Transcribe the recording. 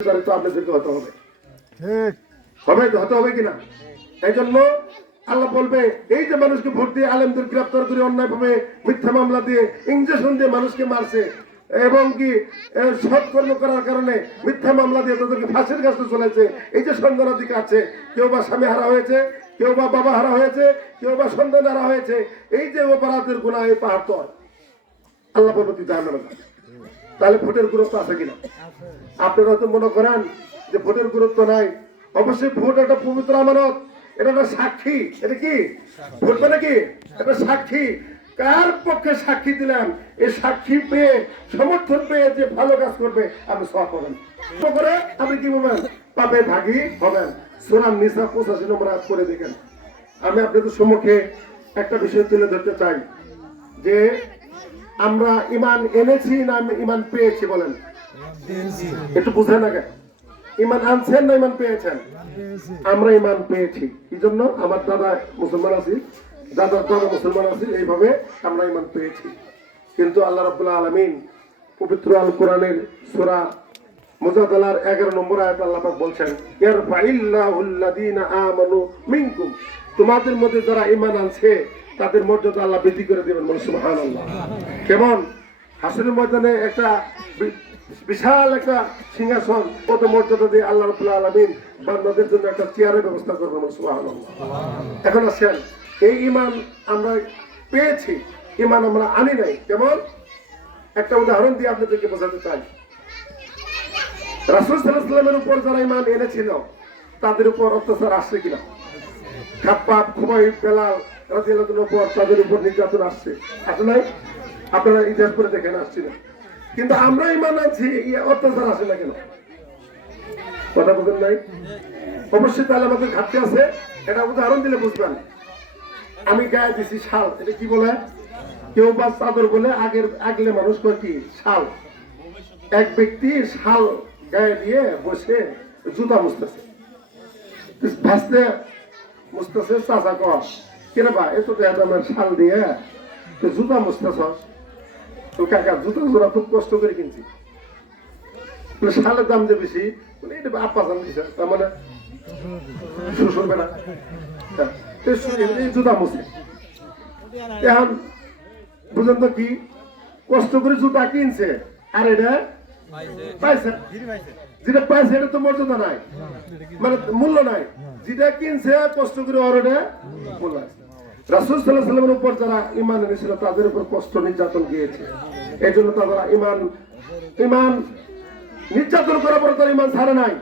আপনাদেরকে হতে হবে, হতে হবে কিনা? এই জন্য আল্লাহ বলবে, এই যে মানুষকে ভোট দিয়ে আলেমদের গ্রেফতার করে অন্যায়ভাবে মিথ্যা মামলা দিয়ে ইঞ্জেকশন দিয়ে মানুষকে মারছে এবং কি সৎকর্ম করার কারণে মিথ্যা মামলা দিয়ে তাদেরকে ফাঁসির কাছে চলেছে, এই যে সন্তানাধিক আছে, কেউ বা স্বামী হারা হয়েছে, কেউ বা বাবা হারা হয়েছে, কেউ বা সন্তান হারা হয়েছে, এই যে অপরাধের গুনাহ এই পাহাড় আল্লাহ বলবে দিতে হবে না। তাহলে ভোটের গুরুত্ব আছে কিনা? আপনারা হয়তো মনে করেন যে ভোটের গুরুত্ব নাই। অবশ্যই ভোট একটা পবিত্র আমানত, এটা একটা সাক্ষী। এটা কি ভোট মানে কি? একটা সাক্ষী। কার পক্ষে সাক্ষী দিলাম, এই সাক্ষী পেয়ে সমর্থন পেয়ে যে ভালো কাজ করবে আপনি সওয়াব পাবেন, করে আপনি কি বলবেন? পাবে ভাগী হবেন। সূরা নিসা 85 নম্বর আয়াত করে দেখেন। আমি আপনাদের সম্মুখে একটা বিষয় তুলে ধরতে চাই যে আমরা ঈমান এনেছি না ঈমান পেয়েছি? বলেন একটু বুঝেন আগে। ঈমান আনছেন না ঈমান পেয়েছেন? আমরা ঈমান পেয়েছি। এই জন্য আমার দাদা মুসলমান আছি, দাদার দাদা মুসলমান আছি, এইভাবে আমরা ঈমান পেয়েছি। কিন্তু আল্লাহ রাব্বুল আলামিন পবিত্র আল কোরআনের সূরা মুজাদালার 11 নম্বর আয়াত আল্লাহ পাক বলছেন, ইয়ারফাইল্লাহুল্লাযীনা আমানু মিনকুম, তোমাদের মধ্যে যারা ঈমান আনছে তাদের মর্যাদা আল্লাহ বৃদ্ধি করে দেবেন। বলে সুবহানাল্লাহ। কেমন? হাসরের ময়দানে একটা বিশাল একটা সিংহাসন, কত মর্যাদা দিয়ে আল্লাহ রাব্বুল আলামিন বান্দাদের জন্য একটা চেয়ারের ব্যবস্থা করবেন। সুবহানাল্লাহ। এখন আসেন, এই ঈমান আমরা পেয়েছি, ঈমান আমরা আনি নাই। কেমন? একটা উদাহরণ দিয়ে আপনাদেরকে বোঝাতে চাই। রাসূল সাল্লাল্লাহু আলাইহি ওয়াসাল্লামের উপর যারা ঈমান এনেছিল তাদের উপর অত্যাচার আসছে কিনা? খাব্বাব, খুবাইব, বেলাল রাদিয়াল্লাহু আনহুর উপর তাদের উপর নির্যাতন আসছে, আসে নাই? আপনারা ইতিহাস করে দেখেন, আসছে না। কিন্তু আমরা ঈমান আনছি, অত্যাচার আসে না কেন? কথা বলেন নাই? অবশ্যই তাহলে আমাদের ঘাটতি আছে। এটা উদাহরণ দিলে বুঝবেন। আমি গায়ে দিছি শাল, এটা কি বলে? কেউ বা চাদর বলে, আগলে মানুষ কয় কি? শাল। এক ব্যক্তি শাল গায়ে দিয়ে বসে জুতা মুছতেছে, ভাসতে মুছতেছে। চাচা কর কেন বা এত দামের শাল দিয়ে জুতা মুছতেছ? তো কাকা জুতা জোড়া খুব কষ্ট করে কিনছি, শালের দাম যে বেশি, এটা আপা দাম দিছে, তার মানে শ্বশুর বেড়া জুতা মুছে। এখন বুঝেন তো কি কষ্ট করে জুতা কিনছে, আর এটা পাইছে, যেটা পাইছে এটা তো মর্যাদা নাই, মানে মূল্য নাই। যেটা কিনছে কষ্ট করে ওর এটা মূল্য আছে। রাসূল সাল্লাল্লাহু আলাইহি ওয়াসাল্লামের উপর যারা ঈমান এনেছিল তাদের উপর কষ্ট নির্যাতন গিয়েছে। এই জন্য তারা ঈমান নির্যাতন করার পর তারা ঈমান ছাড়ে নাই।